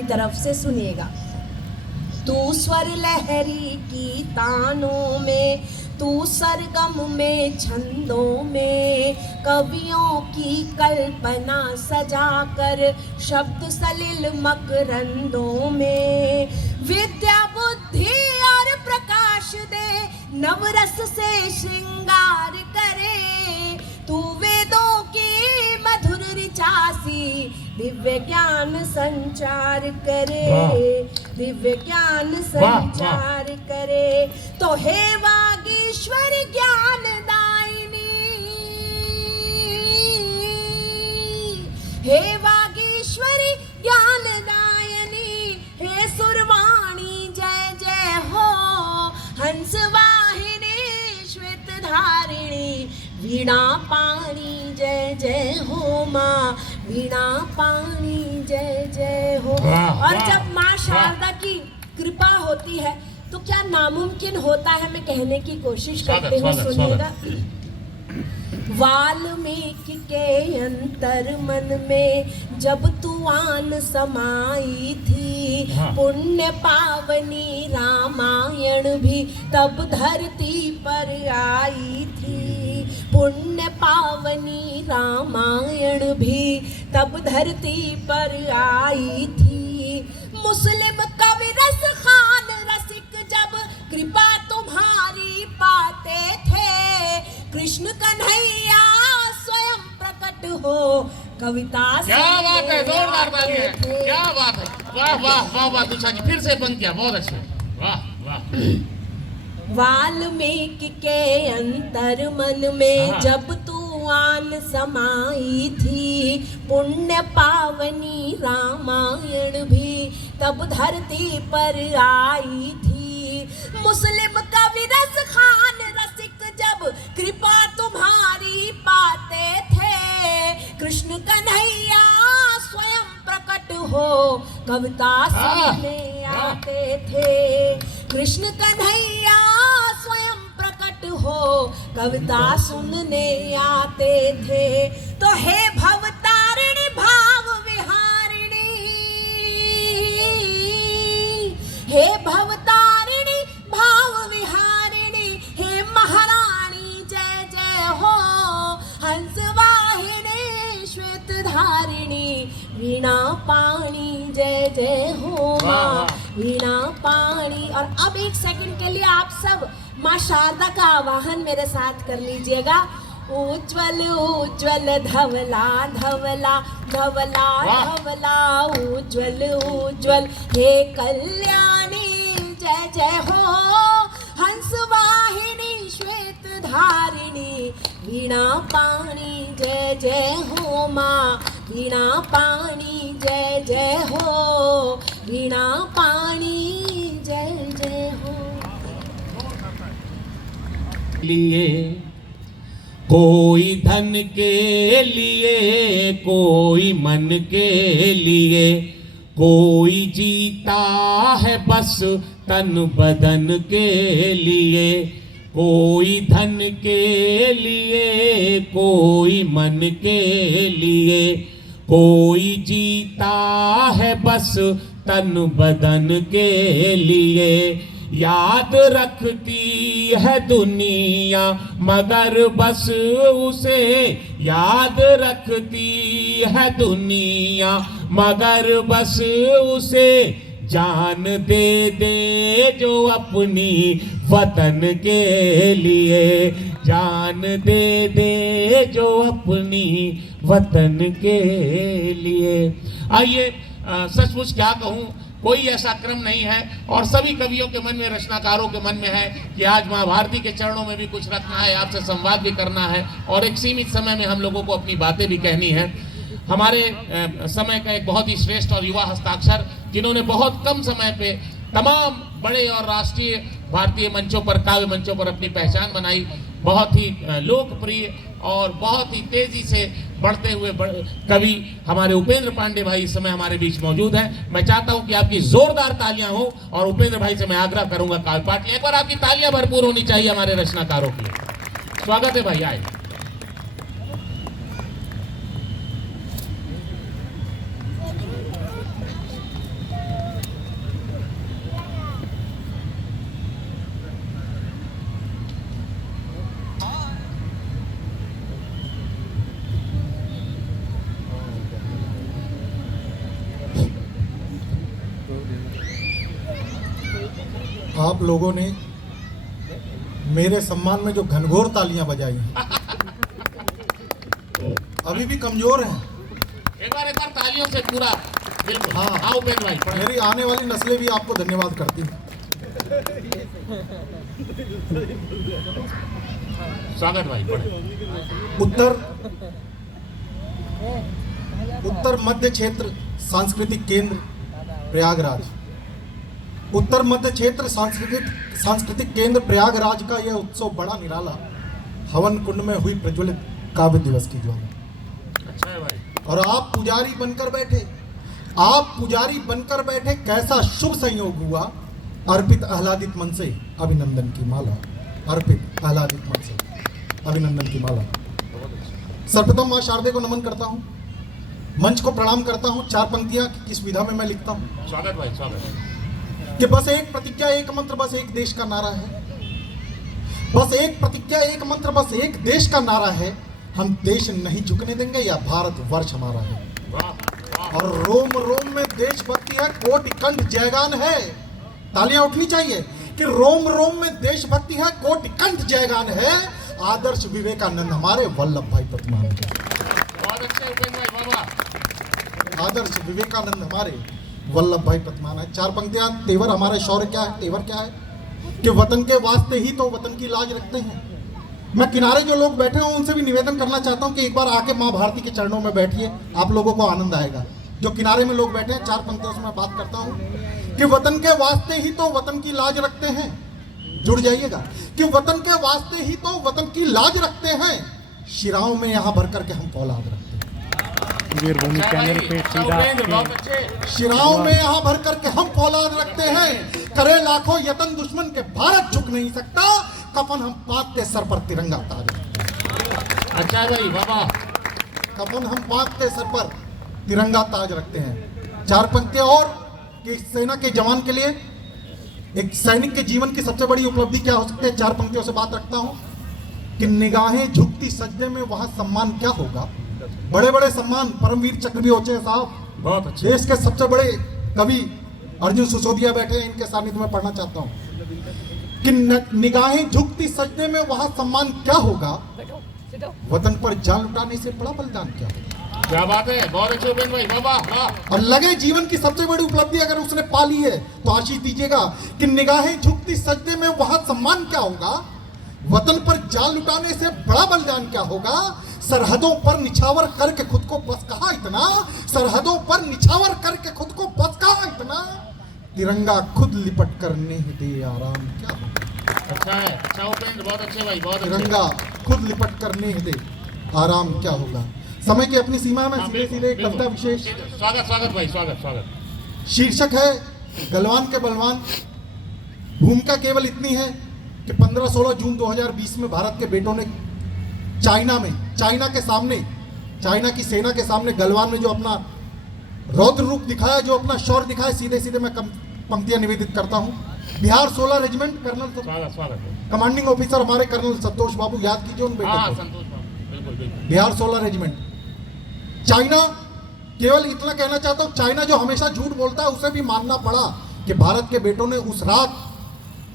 की तरफ से सुनिएगा। तू स्वर लहरी की तानों में, तू सरगम में छंदों में, कवियों की कल्पना सजाकर शब्द सलिल मकरंदों में, विद्या बुद्धि और प्रकाश दे, नवरस से श्रृंगार करे, तू वेदों की मधुर ऋचासी दिव्य ज्ञान संचार करे, दिव्य ज्ञान संचार करे। तो हे वागीश्वर ज्ञान दायिनी, हे वागीश्वरी ज्ञान दायिनी, हे सुरवाणी जय जय हो, हंस वाहिनी श्वेत धारिणी, वीणा पाणी जय जय हो माँ, वीणा पाणी जय जय हो। और जब माँ शारदा की कृपा होती है तो क्या नामुमकिन होता है, मैं कहने की कोशिश करती हूँ, सुनिएगा। वाल्मीकि के अंतर मन में जब तू आन समाई थी, पुण्य पावनी रामायण भी तब धरती पर आई थी, पुण्य पावनी रामायण भी तब धरती पर आई थी। मुस्लिम कवि रस खान रसिक जब कृपा तुम्हारी पाते थे, कृष्ण कन्हैया स्वयं प्रकट हो कविता। क्या बात है, जोरदार तालियां, क्या बात है, वाह वाह वाह वाह। तुषार जी फिर से बंद किया, बहुत अच्छे, वाह वाह। वाल्मीकि के अंतर मन में जब तू आन समाई थी, पुण्य पावनी रामायण भी तब धरती पर आई थी। मुस्लिम कवि रस खान रसिक जब कृपा तुम्हारी पाते थे, कृष्ण कन्हैया स्वयं प्रकट हो कविता सुनने आते थे, कृष्ण कन्हैया स्वयं प्रकट हो कविता सुनने आते थे। तो हे भवतारिणी भाव विहारिणी, हे भवतारिणी भाव विहारिणी, हे महारानी जय जय हो, हंस वाहिनी श्वेत धारिणी, वीणा पाणी जय जय हो माँ, वीणा पाणी। और अब एक सेकंड के लिए आप सब माँ शारदा का आवाहन मेरे साथ कर लीजिएगा। उज्ज्वल उज्ज्वल धवला धवला धवला धवला, उज्ज्वल उज्ज्वल हे कल्याणी जय जय हो, हंस वाहिनी श्वेत धारिणी, वीणा पाणी जय जय हो माँ, वीणा पाणी जय जय हो, वीणा पाणी जय जय हो। लिए कोई धन के लिए, कोई मन के लिए, कोई जीता है बस तन बदन के लिए, कोई धन के लिए, कोई मन के लिए, कोई जीता है बस तन बदन के लिए। याद रखती है दुनिया मगर बस उसे, याद रखती है दुनिया मगर बस उसे, जान दे दे जो अपनी वतन के लिए, जान दे दे जो अपनी वतन के लिए। आइए, सचमुच क्या कहूँ, कोई ऐसा क्रम नहीं है और सभी कवियों के मन में, रचनाकारों के मन में है कि आज माँ भारती के चरणों में भी कुछ रखना है, आपसे संवाद भी करना है और एक सीमित समय में हम लोगों को अपनी बातें भी कहनी है। हमारे समय का एक बहुत ही श्रेष्ठ और युवा हस्ताक्षर, जिन्होंने बहुत कम समय पे तमाम बड़े और राष्ट्रीय भारतीय मंचों पर, काव्य मंचों पर अपनी पहचान बनाई, बहुत ही लोकप्रिय और बहुत ही तेजी से बढ़ते हुए कवि हमारे उपेंद्र पांडे भाई इस समय हमारे बीच मौजूद हैं। मैं चाहता हूं कि आपकी जोरदार तालियां हो और उपेंद्र भाई से मैं आग्रह करूंगा काव्य पाठ, एक बार आपकी तालियां भरपूर होनी चाहिए हमारे रचनाकारों की। स्वागत है भाई, आए। आप लोगों ने मेरे सम्मान में जो घनघोर तालियां बजाई हैं, अभी भी कमजोर हैं। एक बार तालियों से पूरा बिल्कुल। हाँ। हाँ उपेंद्र भाई पढ़े। मेरी आने वाली नस्लें भी आपको धन्यवाद करती हैं। स्वागत भाई पढ़े। उत्तर मध्य क्षेत्र सांस्कृतिक केंद्र प्रयागराज। उत्तर मध्य क्षेत्र सांस्कृतिक केंद्र प्रयागराज का यह उत्सव बड़ा निराला हवन कुंड में हुई प्रज्वलित काव्य दिवस की ज्वाला। अच्छा है भाई। और आप पुजारी बनकर बैठे कैसा शुभ संयोग हुआ। अर्पित आह्लादित मन से अभिनंदन की माला। अर्पित आह्लादित मन से अभिनंदन की माला। सर्वप्रथम मां शारदे को नमन करता हूँ, मंच को प्रणाम करता हूँ। 4 पंक्तियां किस विधा में मैं लिखता हूँ। स्वागत भाई स्वागत। कि बस एक प्रतिज्ञा एक मंत्र बस एक देश का नारा है। बस एक प्रतिज्ञा एक मंत्र बस एक देश का नारा है। हम देश नहीं झुकने देंगे या भारत वर्ष हमारा है। वाह वाह। और रोम रोम में देशभक्ति है, कोटि कंठ जयगान है। तालियां उठनी चाहिए कि रोम रोम में देशभक्ति है, कोटि कंठ जयगान है। आदर्श विवेकानंद हमारे वल्लभ भाई प्रतिमान है। बहुत अच्छे उपेंद्र भाई बाबा। आदर्श विवेकानंद हमारे वल्लभ भाई प्रतिमान है। 4 पंक्तियां। तेवर हमारे शौर्य क्या है? तेवर क्या है कि वतन के वास्ते ही तो वतन की लाज रखते हैं। मैं किनारे जो लोग बैठे हैं उनसे भी निवेदन करना चाहता हूं कि एक बार आके मां भारती के चरणों में बैठिए, आप लोगों को आनंद आएगा। जो किनारे में लोग बैठे हैं, 4 पंक्तियों से मैं बात करता हूं कि वतन के वास्ते ही तो वतन की लाज रखते हैं। जुड़ जाइएगा कि वतन के वास्ते ही तो वतन की लाज रखते हैं। शिराओं में यहां भर करके हम फौलाद रखते हैं। वीरभूमि चैनल पे सीधा उपेंद्र बहुत अच्छे। शिराओं में यहां भर करके हम फौलाद रखते हैं। करे लाखों यतन दुश्मन के भारत झुक नहीं सकता। कफन हम पाक के सर पर तिरंगा ताज रखते हैं। अच्छा है भाई बाबा। कफन हम पाक के सर पर तिरंगा ताज रखते हैं। 4 पंक्तियां और कि सेना के जवान के लिए एक सैनिक के जीवन की सबसे बड़ी उपलब्धि क्या हो सकती है। 4 पंक्तियों से बात रखता हूं कि निगाहें झुकती सजदे में वहां सम्मान क्या होगा। बड़े बड़े सम्मान, परमवीर चक्र भी होते हैं साहब। बहुत अच्छे। देश के सबसे बड़े कवि अर्जुन सिसोदिया बैठे हैं, इनके सानिध्य में पढ़ना चाहता हूं कि निगाहें झुकती सजदे में वहां सम्मान क्या होगा। वतन पर जान लुटाने से बड़ा बलिदान क्या होगा। क्या बात है। बहुत अच्छे उपेंद्र भाई बाबा। वाह। और लगे जीवन की सबसे बड़ी उपलब्धि अगर उसने पा ली है तो आशीष दीजिएगा कि निगाहें झुकती सजदे में वहां सम्मान क्या होगा। वतन पर जान लुटाने से बड़ा बलिदान क्या होगा। सरहदों पर निछावर करके खुद को बस कहा इतना। सरहदों पर निछावर करके खुद को बस कहा इतना। तिरंगा खुद लिपट कर नहीं दे आराम क्या होगा। अच्छा है। अच्छा उपेंद्र बहुत अच्छे भाई बहुत अच्छे। तिरंगा खुद लिपट कर नहीं दे आराम क्या होगा। समय की अपनी सीमा में सीधे सीधे कविता विशेष। स्वागत स्वागत भाई स्वागत स्वागत। शीर्षक है गलवान के बलवान। भूमिका केवल इतनी है कि 15-16 जून 2020 में भारत के बेटों ने चाइना की सेना के सामने गलवान में जो अपना रौद्र रूप दिखाया, जो अपना शौर्य दिखाया। सीधे सीधे मैं पंक्तियां निवेदित करता हूं। बिहार 16 रेजिमेंट कर्नल स्वागत स्वागत। कमांडिंग ऑफिसर हमारे कर्नल संतोष बाबू, याद कीजिए उन बेटों हाँ को। संतोष बाबू बिल्कुल बिल्कुल। बिहार 16 रेजिमेंट। चाइना, केवल इतना कहना चाहता हूं, चाइना जो हमेशा झूठ बोलता है उसे भी मानना पड़ा कि भारत के बेटों ने उस रात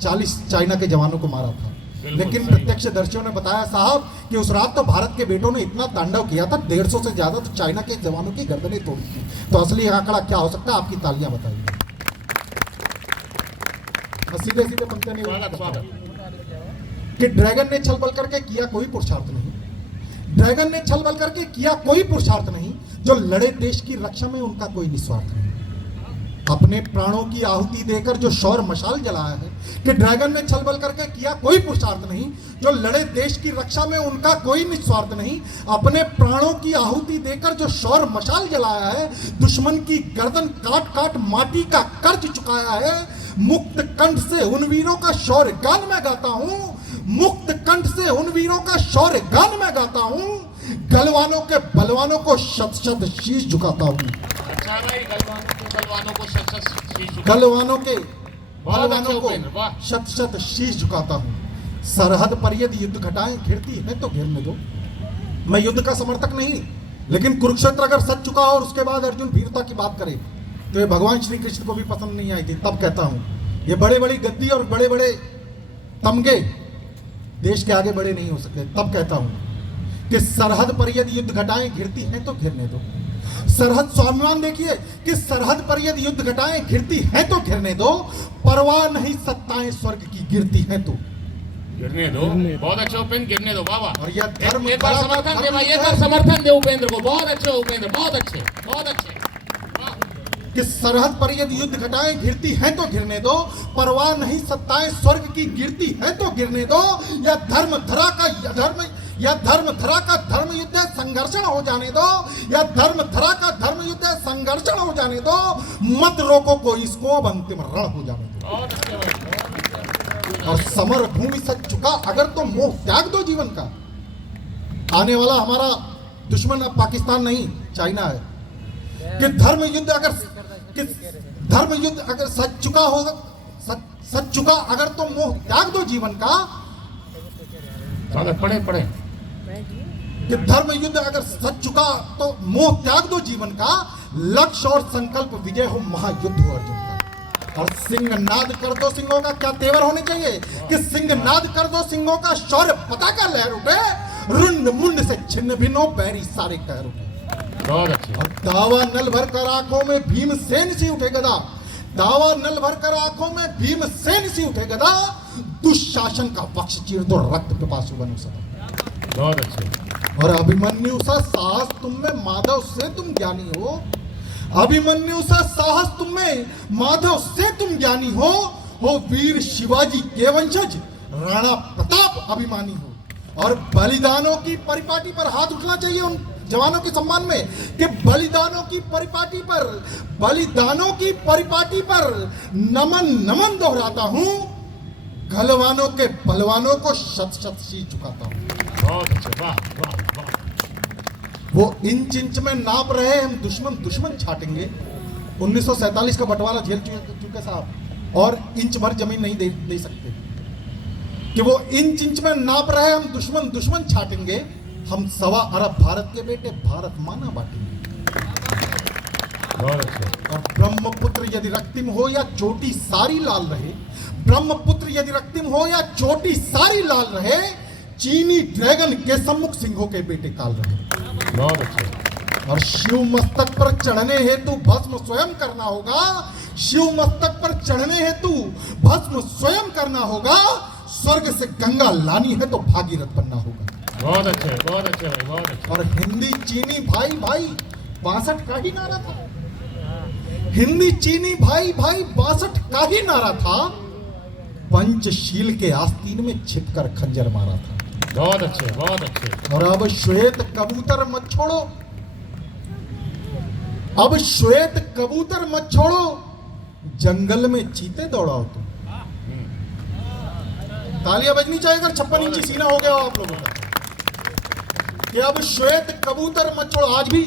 40 चाइना के जवानों को मारा था। लेकिन प्रत्यक्षदर्शियों ने बताया साहब कि उस रात तो भारत के बेटों ने इतना तांडव किया था, 150 से ज्यादा तो चाइना के जवानों की गर्दनें तोड़ी थी। तो असली आंकड़ा क्या हो सकता है, आपकी तालियां बताइए। सीधे सीधे पंक्तियां कि ड्रैगन ने छल बल करके किया कोई पुरुषार्थ नहीं। ड्रैगन ने छल बल करके किया कोई पुरुषार्थ नहीं। जो लड़े देश की रक्षा में उनका कोई निस्वार्थ नहीं। अपने प्राणों की आहुति देकर जो शौर्य मशाल जलाया है कि ड्रैगन ने छल बल करके किया कोई पुरुषार्थ नहीं। जो लड़े देश की रक्षा में उनका कोई निस्वार्थ नहीं। अपने प्राणों की आहुति देकर जो शौर्य मशाल जलाया है, दुश्मन की गर्दन काट काट माटी का कर्ज चुकाया है। मुक्त कंठ से उन वीरों का शौर्य गान मैं गाता हूं। मुक्त कंठ से उन वीरों का शौर्य गान मैं गाता हूं। गलवानों के बलवानों को शत शत शीश झुकाता हूं। अच्छा भाई। गलवानों को शत शत शीश झुकाता हूं। गलवानों के बहुत बलवानों अच्छे को उपेंद्र, वाह। शत शत शीश झुकाता हूं। सरहद पर यदि युद्ध घटाएं घिरती है तो घेरने दो। मैं युद्ध का समर्थक नहीं, लेकिन कुरुक्षेत्र अगर सच चुका और उसके बाद अर्जुन वीरता की बात करे तो ये भगवान श्री कृष्ण को भी पसंद नहीं आई थी। तब कहता हूं ये बड़े बड़ी गद्दी और बड़े बड़े तमगे देश के आगे बड़े नहीं हो सकते। तब कहता हूं कि सरहद पर यदि युद्ध घटाएं घिरती हैं तो घिरने दो। सरहद स्वाभिमान देखिए कि सरहद पर यदि युद्ध घटाएं घिरती हैं तो घिरने दो, परवाह नहीं सत्ताएं स्वर्ग की गिरती हैं तो गिरने दो। बहुत अच्छा उपेंद्र, गिरने दो बाबा। और यह धर्म एक बार समर्थन दे भाई, एक बार समर्थन दे उपेंद्र को। बहुत अच्छे उपेंद्र, बहुत अच्छे, बहुत अच्छे। कि सरहद पर यदि युद्ध घटाएं घिरती हैं तो घिरने दो, परवाह नहीं सत्ताएं स्वर्ग की गिरती हैं तो गिरने दो। या धर्म धरा का धर्म युद्ध संघर्षण हो जाने दो, या धर्म धरा का धर्म युद्ध संघर्षण हो जाने दो। मत रोको को इसको, अब अंतिम रण हो जाने दो। बहुत अच्छे भाई, बहुत अच्छे। और समर भूमि सच चुका अगर तो मोह त्याग दो जीवन का। आने वाला हमारा दुश्मन अब पाकिस्तान नहीं, चाइना है। कि धर्म युद्ध अगर सच चुका होगा, सच चुका अगर तो मोह त्याग दो जीवन का। पढ़े पढ़े। कि धर्म युद्ध अगर सच चुका तो मोह त्याग दो जीवन का। लक्ष्य और संकल्प विजय हो, महायुद्ध हो अर्जुन का। और सिंहनाद कर दो सिंहों का, क्या तेवर होने चाहिए कि सिंहनाद कर दो सिंहों का। शौर्य पताका लहर उठे, रुंड मुंड से छिन्न भिन्न बैरी सारे कहर उठे। बहुत अच्छे। और दावा नल भर कर आंखों में भीमसेन सी उठे गदा। दावा नल भर कर आंखों में भीमसेन सी उठे गदा। दुशासन का पक्ष चीर दो, रक्त पिपासु बनो सदा। बहुत अच्छे। और अभिमन्यु सा साहस तुम में, माधव से तुम ज्ञानी हो। अभिमन्यु सा साहस तुम में, माधव से तुम ज्ञानी हो वीर शिवाजी के वंशज, राणा प्रताप अभिमानी हो। और बलिदानों की परिपाटी पर हाथ उठना चाहिए उन जवानों के सम्मान में कि बलिदानों की परिपाटी पर नमन नमन दोहराता हूं। गलवानों के बलवानों को शत शत शीश झुकाता हूं। बहुत अच्छे, वाह वाह वाह। वो इंच इंच में नाप रहे, हम दुश्मन छाटेंगे। 1947 का बंटवारा झेल चुके साहब, और इंच भर जमीन नहीं दे सकते। कि वो इंच में नाप रहे, हम दुश्मन छाटेंगे। हम 1.25 अरब भारत के बेटे, भारत माना बांटेंगे। बहुत अच्छे। और ब्रह्मपुत्र यदि रक्तिम हो या चोटी सारी लाल रहे, ब्रह्मपुत्र यदि रक्तिम हो या चोटी सारी लाल रहे, चीनी ड्रैगन के सम्मुख सिंहों के बेटे काल रहे। बहुत अच्छे। और शिव मस्तक पर चढ़ने हेतु भस्म स्वयं करना होगा। शिव मस्तक पर चढ़ने हेतु भस्म स्वयं करना होगा। स्वर्ग से गंगा लानी है तो भागीरथ बनना होगा। बहुत अच्छे, बहुत अच्छे भाई, बहुत अच्छे। और हिंदी चीनी भाई 62 का ही नारा था। हिंदी चीनी भाई 62 का ही नारा था। पंचशील के आस्तीन में छिपकर खंजर मारा था। बहुत अच्छे, बहुत अच्छे। और अब श्वेत कबूतर मत छोड़ो, अब श्वेत कबूतर मत छोड़ो, जंगल में चीते दौड़ाओ तुम। तालियां बजनी चाहिए अगर 56 इंची सीना हो गया हो आप लोगों का। कि अब श्वेत कबूतर मत छोड़ो। आज भी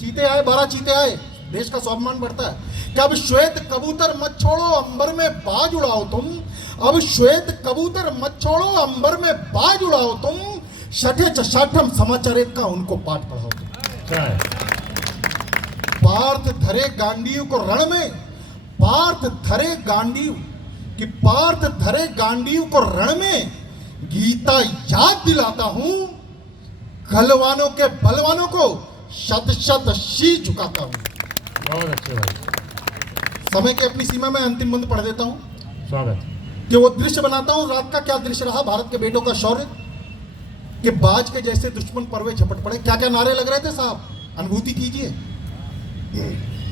चीते आए, 12 चीते आए, देश का स्वाभिमान बढ़ता है। कि अब श्वेत कबूतर मत छोड़ो, अंबर में बाज उड़ाओ तुम। अब श्वेत कबूतर मत छोड़ो, अंबर में बाज उड़ाओ तुम। छठे चशाठम समाचारित का उनको पाठ पढ़ाओ तुम। पार्थ धरे गांडीव को रण में, पार्थ धरे गांडीव कि पार्थ धरे गांडीव को रण में, गीता याद दिलाता हूं। गलवानों के बलवानों को शत शत शीश झुकाता हूं। बहुत अच्छे भाई। समय के अपनी सीमा में अंतिम बंद पढ़ देता हूं। स्वागत। कि वो दृश्य बनाता हूं, रात का क्या दृश्य रहा भारत के बेटों का शौर्य। कि बाज के जैसे दुश्मन परवे झपट पड़े। क्या क्या नारे लग रहे थे साहब, अनुभूति कीजिए।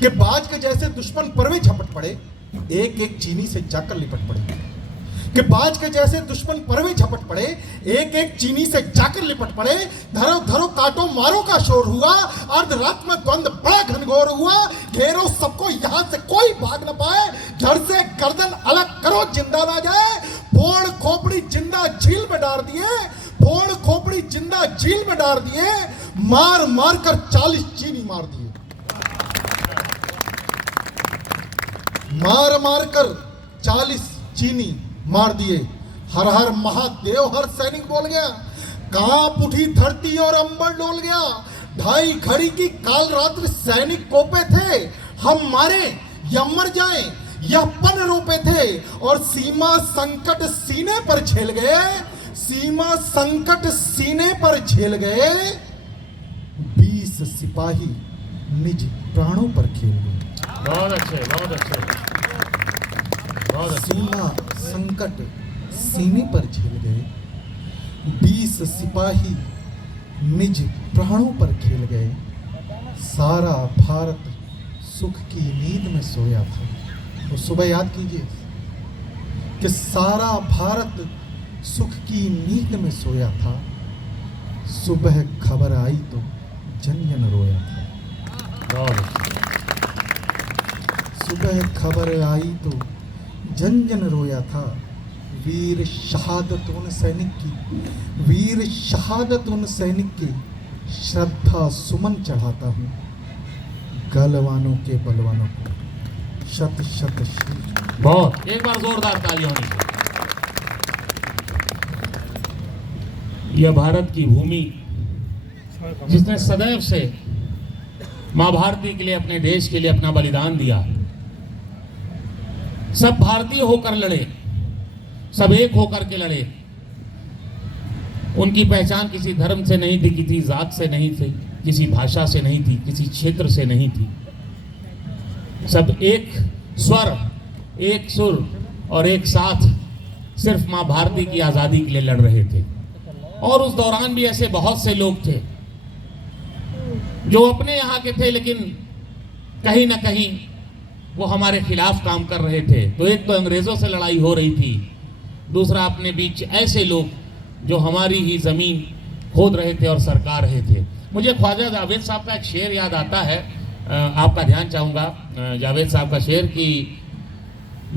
कि बाज के जैसे दुश्मन परवे झपट पड़े, एक एक चीनी से जाकर लिपट पड़े। कि बाज के जैसे दुश्मन परवे झपट पड़े, एक एक चीनी से जाकर लिपट पड़े। धरो धरो काटो मारो का शोर हुआ, अर्धरात में द्वंद बड़ा घनघोर हुआ। घेरो सबको यहां से कोई भाग न पाए, घर से गर्दन अलग करो जिंदा ना जाए। फोड़ खोपड़ी जिंदा झील में डाल दिए, फोड़ खोपड़ी जिंदा झील में डाल दिए। मार मार कर 40 चीनी मार दिए। मार मार कर 40 चीनी मार दिए। हर हर महादेव हर सैनिक बोल गया। कांप उठी धरती और अंबर डोल गया। 2:30 घड़ी की काल रात्रि सैनिक कोपे थे। हम मारे या मर जाएं, या पन रोपे थे और सीमा संकट सीने पर झेल गए, सीमा संकट सीने पर झेल गए, 20 सिपाही निज प्राणों पर खेल गए। बहुत अच्छे, बहुत अच्छे, बहुत अच्छे। सीमा संकट सीने पर झेल गए, 20 सिपाही निज प्राणों पर खेल गए, सारा भारत सुख की नींद में सोया था। तो सुबह याद कीजिए कि सारा भारत सुख की नींद में सोया था, सुबह खबर आई तो जन जन रोया था। बहुत अच्छे। सुबह खबर आई तो जन जन रोया था, वीर शहादत उन सैनिक की, वीर शहादत उन सैनिक की, श्रद्धा सुमन चढ़ाता हूँ, गलवानों के बलवानों को शत शत श्री। बहुत, एक बार जोरदार ताली होनी चाहिए। यह भारत की भूमि जिसने सदैव से मां भारती के लिए, अपने देश के लिए अपना बलिदान दिया, सब भारतीय होकर लड़े, सब एक होकर के लड़े। उनकी पहचान किसी धर्म से नहीं थी, किसी जात से नहीं थी, किसी भाषा से नहीं थी, किसी क्षेत्र से नहीं थी। सब एक स्वर, एक सुर और एक साथ सिर्फ मां भारती की आजादी के लिए लड़ रहे थे। और उस दौरान भी ऐसे बहुत से लोग थे जो अपने यहाँ के थे, लेकिन कहीं ना कहीं वो हमारे खिलाफ काम कर रहे थे। तो एक तो अंग्रेजों से लड़ाई हो रही थी, दूसरा अपने बीच ऐसे लोग जो हमारी ही जमीन खोद रहे थे और सरका रहे थे। मुझे ख्वाजा जावेद साहब का एक शेर याद आता है, आपका ध्यान चाहूँगा। जावेद साहब का शेर कि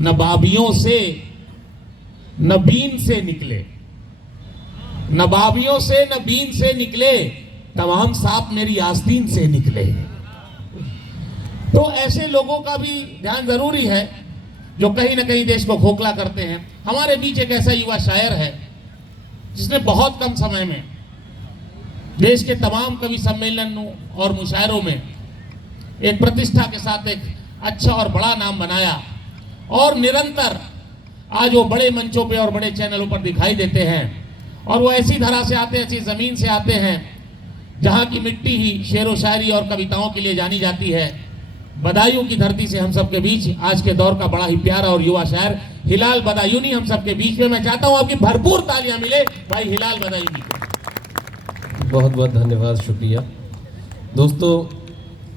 नबाबियों से नबीन से निकले, नबाबियों से नबीन से निकले, तमाम सांप मेरी आस्तीन से निकले। तो ऐसे लोगों का भी ध्यान जरूरी है जो कहीं ना कहीं देश को खोखला करते हैं। हमारे बीच एक ऐसा युवा शायर है जिसने बहुत कम समय में देश के तमाम कवि सम्मेलनों और मुशायरों में एक प्रतिष्ठा के साथ एक अच्छा और बड़ा नाम बनाया, और निरंतर आज वो बड़े मंचों पे और बड़े चैनलों पर दिखाई देते हैं। और वो ऐसी धरा से आते हैं, ऐसी ज़मीन से आते हैं जहाँ की मिट्टी ही शेर व शायरी और कविताओं के लिए जानी जाती है। बदायूं की धरती से हम सबके बीच आज के दौर का बड़ा ही प्यारा और युवा शायर हिलाल बदायूनी हम सबके बीच में। मैं चाहता हूँ आपकी भरपूर तालियां मिले भाई हिलाल बदायूनी को। बहुत बहुत धन्यवाद, शुक्रिया। दोस्तों,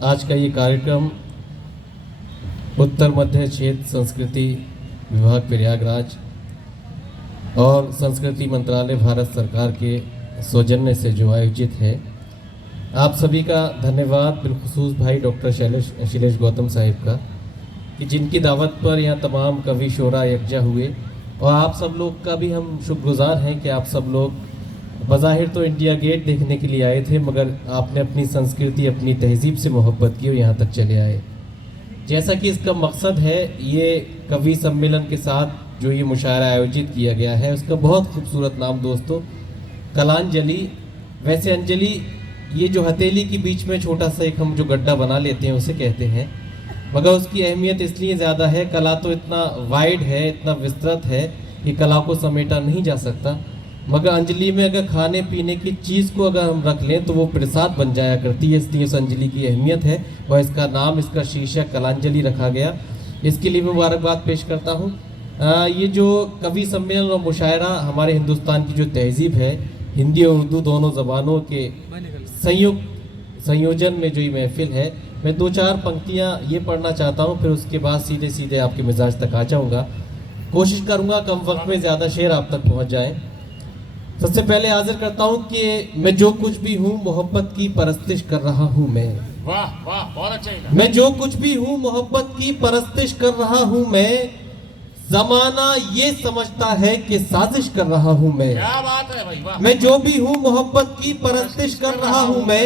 आज का ये कार्यक्रम उत्तर मध्य क्षेत्र संस्कृति विभाग प्रयागराज और संस्कृति मंत्रालय भारत सरकार के सौजन्य से जो आयोजित है, आप सभी का धन्यवाद, बिलखुसूस भाई डॉक्टर शैलेश गौतम साहिब का, कि जिनकी दावत पर यहाँ तमाम कवि शोरा यकजा हुए। और आप सब लोग का भी हम शुक्रगुजार हैं कि आप सब लोग बज़ाहिर तो इंडिया गेट देखने के लिए आए थे, मगर आपने अपनी संस्कृति, अपनी तहजीब से मोहब्बत की और यहाँ तक चले आए। जैसा कि इसका मकसद है, ये कवि सम्मेलन के साथ जो ये मुशायरा आयोजित किया गया है, उसका बहुत खूबसूरत नाम दोस्तों कलांजलि। वैसे अंजलि ये जो हथेली के बीच में छोटा सा एक हम जो गड्ढा बना लेते हैं उसे कहते हैं, मगर उसकी अहमियत इसलिए ज़्यादा है, कला तो इतना वाइड है, इतना विस्तृत है कि कला को समेटा नहीं जा सकता। मगर अंजलि में अगर खाने पीने की चीज़ को अगर हम रख लें तो वो प्रसाद बन जाया करती है, इसलिए उस अंजलि की अहमियत है और इसका नाम, इसका शीर्षक कलांजलि रखा गया। इसके लिए मैं मुबारकबाद पेश करता हूँ। ये जो कवि सम्मेलन और मुशायरा हमारे हिंदुस्तान की जो तहजीब है, हिंदी और उर्दू दोनों ज़बानों के संयोजन में जो ये महफिल है, मैं 2-4 पंक्तियाँ ये पढ़ना चाहता हूँ, फिर उसके बाद सीधे सीधे आपके मिजाज तक आ जाऊँगा। कोशिश करूँगा कम वक्त में ज़्यादा शेर आप तक पहुँच जाए। सबसे पहले हाजिर करता हूँ कि मैं जो कुछ भी हूँ मोहब्बत की परस्तिश कर रहा हूँ मैं। वाह वाह, बहुत अच्छा है। मैं जो कुछ भी हूँ मोहब्बत की परस्तिश कर रहा हूँ मैं, जमाना ये समझता है कि साजिश कर रहा हूँ मैं। क्या बात है भाई, वाह। मैं जो भी हूँ मोहब्बत की परस्तिश कर रहा हूँ मैं,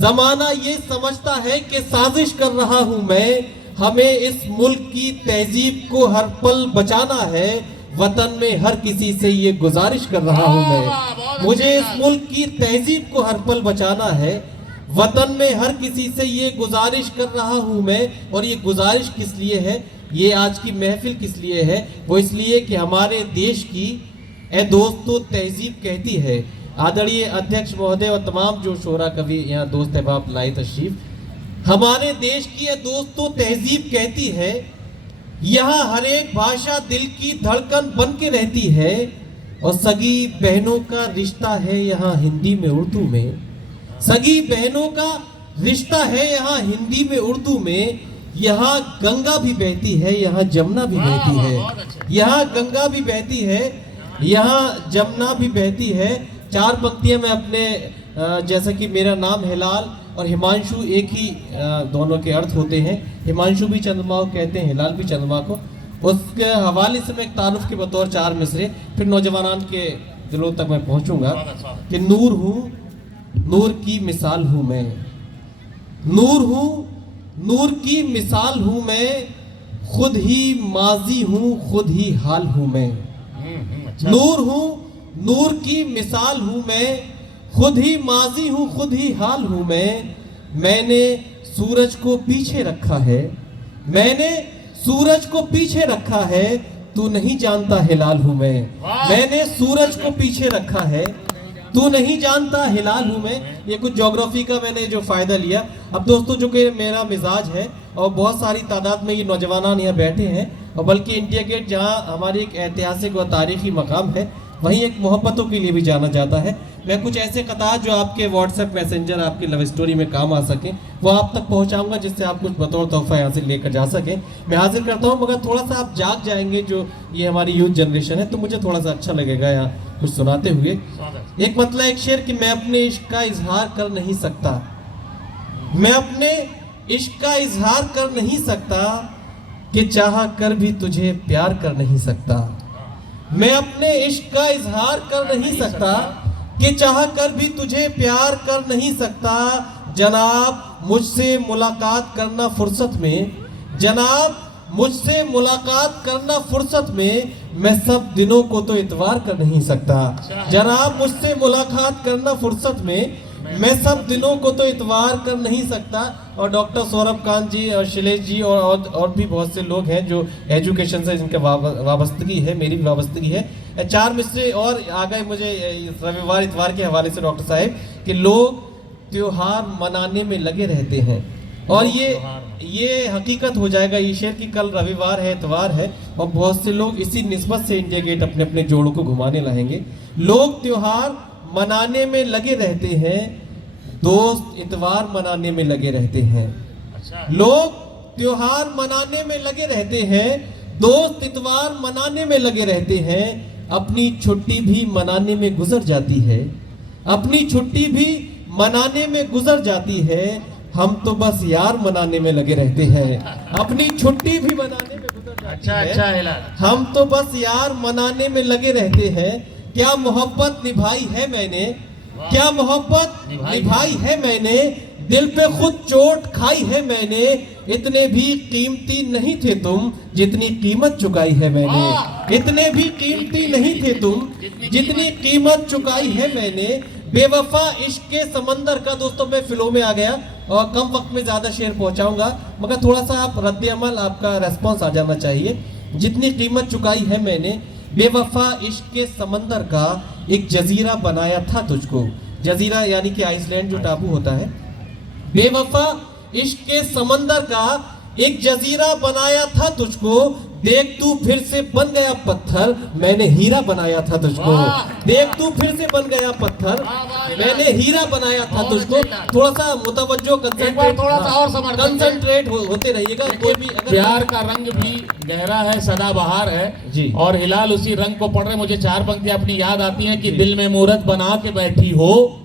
जमाना ये समझता है कि साजिश कर रहा हूँ मैं। हमें इस मुल्क की तहजीब को हर पल बचाना है, वतन में हर किसी से ये गुजारिश कर रहा हूँ मैं। मुझे इस मुल्क की तहजीब को हर पल बचाना है, वतन में हर किसी से ये गुजारिश कर रहा हूँ मैं। और ये गुजारिश किस लिए है? ये आज की महफिल किस लिए है? वो इसलिए कि हमारे देश की ए दोस्तों तहजीब कहती है, आदरणीय अध्यक्ष महोदय और तमाम जो शोरा कवि यहाँ दोस्त अहबाब लाई तशरीफ, हमारे देश की ये दोस्तों तहजीब कहती है, यहाँ हर एक भाषा दिल की धड़कन बन के रहती है, और सगी बहनों का रिश्ता है यहाँ हिंदी में उर्दू में, सगी बहनों का रिश्ता है यहाँ हिंदी में उर्दू में। यहाँ गंगा भी बहती है, यहाँ जमुना भी बहती है, यहाँ गंगा भी बहती है, यहाँ जमुना भी बहती है। चार पंक्तियां मैं अपने जैसा कि मेरा नाम हिलाल और हिमांशु एक ही दोनों के अर्थ होते हैं, हिमांशु भी चंद्रमा को कहते हैं, हिलाल भी चंद्रमा को, उसके हवाले से मैं एक तारुफ के बतौर चार मिसरे फिर नौजवान के दिलों तक मैं पहुंचूंगा कि नूर हूँ, नूर की मिसाल हूँ मैं, नूर हूँ, नूर की मिसाल हूँ मैं, खुद ही माजी हूँ, खुद ही हाल हूँ मैं। नूर हूँ, नूर की मिसाल हूँ मैं, खुद ही माजी हूँ, खुद ही हाल हूँ मैं। मैंने सूरज को पीछे रखा है, मैंने सूरज को पीछे रखा है, तू नहीं जानता हिलाल हूँ मैं। मैंने सूरज को पीछे रखा है, तू नहीं जानता हिलाल हूँ मैं। ये कुछ ज्योग्राफी का मैंने जो फायदा लिया। अब दोस्तों जो कि मेरा मिजाज है और बहुत सारी तादाद में ये नौजवान यहाँ बैठे हैं, और बल्कि इंडिया गेट जहाँ हमारी एक ऐतिहासिक और तारीखी मकाम है, वहीं एक मोहब्बतों के लिए भी जाना जाता है। मैं कुछ ऐसे कतार जो आपके व्हाट्सएप मैसेंजर आपकी लव स्टोरी में काम आ सके वो आप तक पहुंचाऊंगा, जिससे आप कुछ बतौर तोहफा यहाँ से लेकर जा सकें। मैं हाजिर करता हूँ, मगर थोड़ा सा आप जाग जाएंगे, जो ये हमारी यूथ जनरेशन है, तो मुझे थोड़ा सा अच्छा लगेगा यहाँ कुछ सुनाते हुए। एक मतलब एक शेर कि मैं अपने इश्क का इजहार कर नहीं सकता, मैं अपने इश्क का इजहार कर नहीं सकता, कि चाह कर भी तुझे प्यार कर नहीं सकता। मैं अपने इश्क का इजहार कर नहीं सकता, कि चाह कर भी तुझे प्यार कर नहीं सकता। जनाब मुझसे मुलाकात करना फुर्सत में, जनाब मुझसे मुलाकात करना फुर्सत में, मैं सब दिनों को तो इतवार कर नहीं सकता। जनाब मुझसे मुलाकात करना फुर्सत में, मैं सब दिनों को तो इतवार कर नहीं सकता। और डॉक्टर सौरभ कांत जी और शिलेश जी और भी बहुत से लोग हैं जो एजुकेशन से जिनका वाबस्तगी है, मेरी भी वाबस्तगी है। चार मिसरे और आ गए मुझे रविवार इतवार के हवाले से डॉक्टर साहब, कि लोग त्योहार मनाने में लगे रहते हैं, और ये हकीकत हो जाएगा ये शेर की कल रविवार है, इतवार है, और बहुत से लोग इसी निस्बत से इंडिया गेट अपने अपने जोड़ों को घुमाने लाएंगे। लोग त्योहार मनाने में लगे रहते हैं, दोस्त इतवार मनाने में लगे रहते हैं। लोग त्योहार मनाने में लगे रहते हैं, दोस्त इतवार मनाने में लगे रहते हैं। अपनी छुट्टी भी मनाने में गुजर जाती है, अपनी छुट्टी भी मनाने में गुजर जाती है। हम तो बस यार मनाने में लगे रहते हैं, अपनी छुट्टी भी मनाने में गुजर जाती है। हम तो बस यार मनाने में लगे रहते हैं। क्या मोहब्बत निभाई है मैंने, क्या मोहब्बत निभाई है मैंने, दिल पे खुद चोट खाई है मैंने। इतने भी कीमती नहीं थे तुम जितनी कीमत चुकाई है मैंने, इतने भी कीमती नहीं थे तुम जितनी कीमत चुकाई है मैंने। बेवफा इश्क के समंदर का, दोस्तों मैं फिलो में आ गया और कम वक्त में ज्यादा शेर पहुंचाऊंगा, मगर थोड़ा सा आप रद्द अमल आपका रेस्पॉन्स आ जाना चाहिए। जितनी कीमत चुकाई है मैंने, बेवफा इश्क के समंदर का एक जजीरा बनाया था तुझको। जजीरा यानी कि आइसलैंड जो टापू होता है। बेवफा इश्क के समंदर का एक जजीरा बनाया था तुझको, देख तू फिर से बन गया पत्थर, मैंने हीरा बनाया था तुझको। देख तू फिर से बन गया पत्थर, मैंने हीरा बनाया था तुझको। थोड़ा सा मुतवज्जो कंसंट्रेट होते रहिएगा। कोई भी प्यार का रंग भी गहरा है, सदाबहार है जी। और हिलाल उसी रंग को पढ़ रहे। मुझे चार पंक्तियां अपनी याद आती हैं कि दिल में मूरत बना के बैठी हो,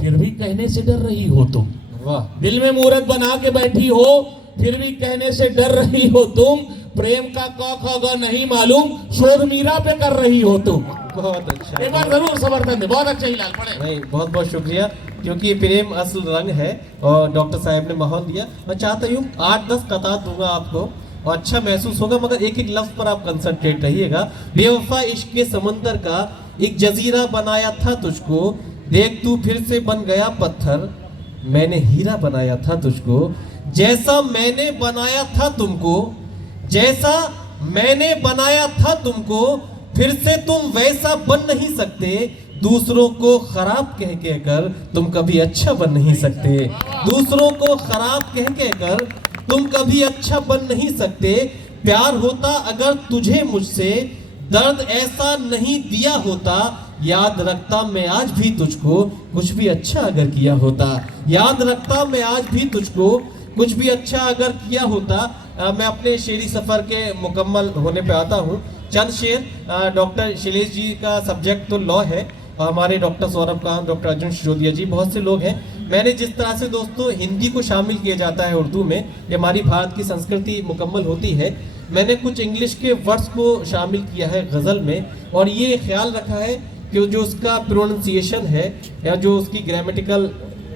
फिर भी कहने से डर रही हो तुम। वाह, दिल में मूरत बना के बैठी हो, फिर भी कहने से डर रही हो तुम। प्रेम का क ख ग नहीं मालूम, शोध मीरा पे कर रही हो तुम। बहुत अच्छा, एक बार जरूर समर्थन दे। बहुत अच्छा हिलाल पढ़े। नहीं, बहुत बहुत शुक्रिया, क्योंकि प्रेम असल रंग है और डॉक्टर साहब ने माहौल दिया। मैं चाहता हूँ 8-10 कतार दूंगा आपको और अच्छा महसूस होगा, मगर एक एक लफ्ज पर आप कंसंट्रेट रहिएगा। बेवफा इश्क के समंदर का एक जजीरा बनाया था तुझको, देख तू फिर से बन गया पत्थर, मैंने हीरा बनाया था तुझको। जैसा मैंने बनाया था तुमको, जैसा मैंने बनाया था तुमको, फिर से तुम वैसा बन नहीं सकते। दूसरों को खराब कह कहकर तुम कभी अच्छा बन नहीं सकते। दूसरों को खराब कह कहकर तुम कभी अच्छा बन नहीं सकते। प्यार होता अगर तुझे मुझसे, दर्द ऐसा नहीं दिया होता। याद रखता मैं आज भी तुझको, कुछ भी अच्छा अगर किया होता। याद रखता मैं आज भी तुझको, कुछ भी अच्छा अगर किया होता। मैं अपने शेरी सफ़र के मुकम्मल होने पे आता हूँ। चंद शेर। डॉक्टर शैलेश जी का सब्जेक्ट तो लॉ है, हमारे डॉक्टर सौरभ कांत, डॉक्टर अर्जुन सिसोदिया जी, बहुत से लोग हैं। मैंने जिस तरह से दोस्तों हिंदी को शामिल किया जाता है उर्दू में, ये हमारी भारत की संस्कृति मुकम्मल होती है, मैंने कुछ इंग्लिश के वर्ड्स को शामिल किया है गज़ल में, और ये ख्याल रखा है कि जो उसका प्रोनाउंसिएशन है या जो उसकी ग्रामेटिकल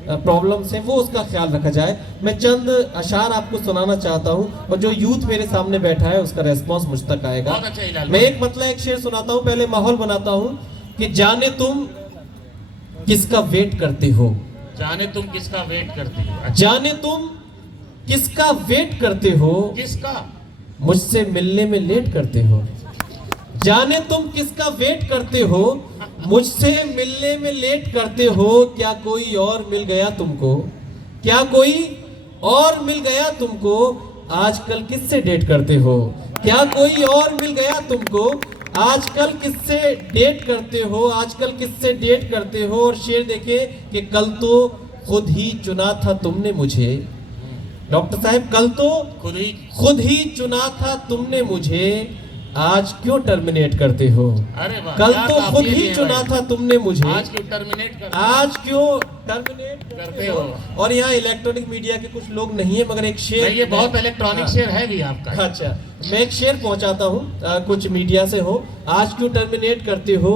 प्रॉब्लम्स हैं वो उसका ख्याल रखा जाए। मैं चंद अशार आपको सुनाना चाहता हूँ, और जो यूथ मेरे सामने बैठा है उसका रेस्पॉन्स मुझ तक आएगा। मैं एक मतलब एक शेर सुनाता हूँ, पहले माहौल बनाता हूँ कि जाने तुम किसका वेट करते हो। जाने तुम किसका वेट करते हो। जाने तुम किसका वेट करते हो, किसका? मुझसे मिलने में लेट करते हो। जाने तुम किसका वेट करते हो, मुझसे मिलने में लेट करते हो। क्या कोई और मिल गया तुमको, क्या कोई और मिल गया तुमको, आजकल किससे डेट करते हो। क्या कोई और मिल गया तुमको, आजकल किससे डेट करते हो, आजकल किससे डेट करते हो। और शेर देखे कि कल तो खुद ही चुना था तुमने मुझे। डॉक्टर साहब, कल तो खुद ही चुना था तुमने मुझे, आज क्यों टर्मिनेट करते हो। अरे वाह, कल तो खुद ही चुना था तुमने मुझे, आज क्यों टर्मिनेट करते हो। और यहाँ इलेक्ट्रॉनिक मीडिया के कुछ लोग नहीं है, मगर एक शेर, ये बहुत इलेक्ट्रॉनिक शेर है भी आपका। अच्छा, मैं एक शेर पहुंचाता हूँ, कुछ मीडिया से हो। आज क्यों टर्मिनेट करते हो,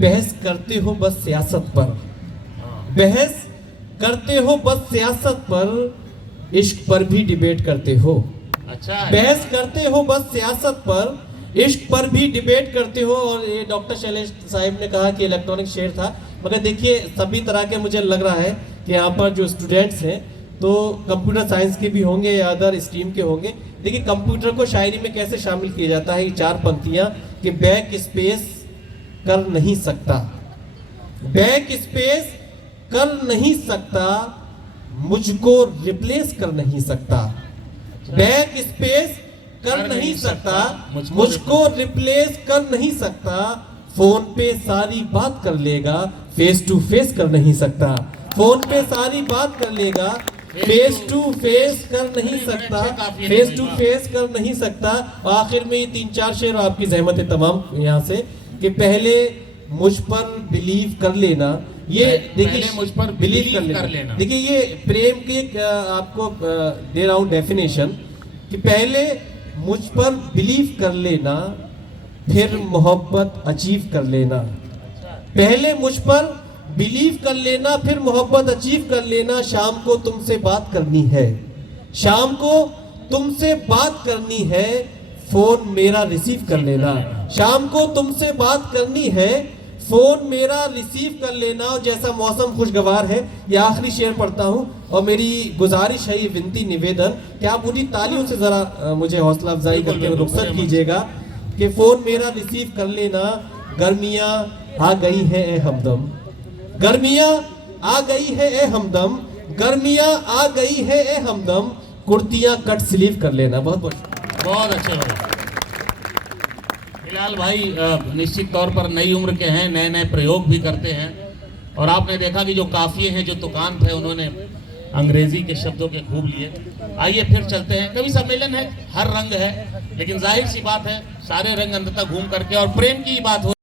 बहस करते हो बस सियासत पर। बहस करते हो बस सियासत पर, इश्क पर भी डिबेट करते हो। अच्छा, बहस करते हो बस सियासत पर, इश्क पर भी डिबेट करते हो। और ये डॉक्टर शैलेश साहिब ने कहा कि इलेक्ट्रॉनिक शेर था, मगर देखिए सभी तरह के मुझे लग रहा है कि यहाँ पर जो स्टूडेंट्स हैं तो कंप्यूटर साइंस के भी होंगे या अदर स्ट्रीम के होंगे। देखिए कंप्यूटर को शायरी में कैसे शामिल किया जाता है, ये 4 पंक्तियाँ कि बैक स्पेस कर नहीं सकता, बैक स्पेस कर नहीं सकता, मुझको रिप्लेस कर नहीं सकता। बैक स्पेस कर नहीं सकता, मुझको रिप्लेस कर नहीं सकता। फोन पे सारी बात कर लेगा, फेस टू फेस कर नहीं सकता। फोन पे सारी बात कर लेगा, फेस टू फेस कर नहीं सकता, फेस टू फेस कर नहीं सकता। आखिर में ये 3-4 शेर आपकी ज़हमत है तमाम यहाँ से कि पहले मुझ पर बिलीव कर लेना। ये देखिए मुझ पर बिलीव कर लेना। देखिए ये प्रेम की एक आपको दे रहा हूँ डेफिनेशन कि पहले मुझ पर बिलीव कर लेना, फिर मोहब्बत अचीव कर लेना। पहले मुझ पर बिलीव कर लेना, फिर मोहब्बत अचीव कर लेना। शाम को तुमसे बात करनी है, शाम को तुमसे बात करनी है, फोन मेरा रिसीव कर लेना। शाम को तुमसे बात करनी है, फोन मेरा रिसीव कर लेना। और जैसा मौसम खुशगवार है, ये आखिरी शेर पढ़ता हूँ और मेरी गुजारिश है, ये विनती निवेदन कि आप मुझे तालियों से जरा मुझे हौसला अफजाई करके रुखसत कीजिएगा कि फोन मेरा रिसीव कर लेना। गर्मियाँ आ गई है ए हमदम, गर्मियाँ आ गई है ए हमदम, गर्मियाँ आ गई है ए हमदम, कुर्तियाँ कट स्लीव कर लेना। बहुत अच्छे भाई। फिलहाल भाई निश्चित तौर पर नई उम्र के हैं, नए नए प्रयोग भी करते हैं। और आपने देखा कि जो काफिये हैं, जो तुकान थे, उन्होंने अंग्रेजी के शब्दों के खूब लिए। आइए फिर चलते हैं। कवि सम्मेलन है, हर रंग है, लेकिन जाहिर सी बात है सारे रंग अंततः घूम करके और प्रेम की बात हो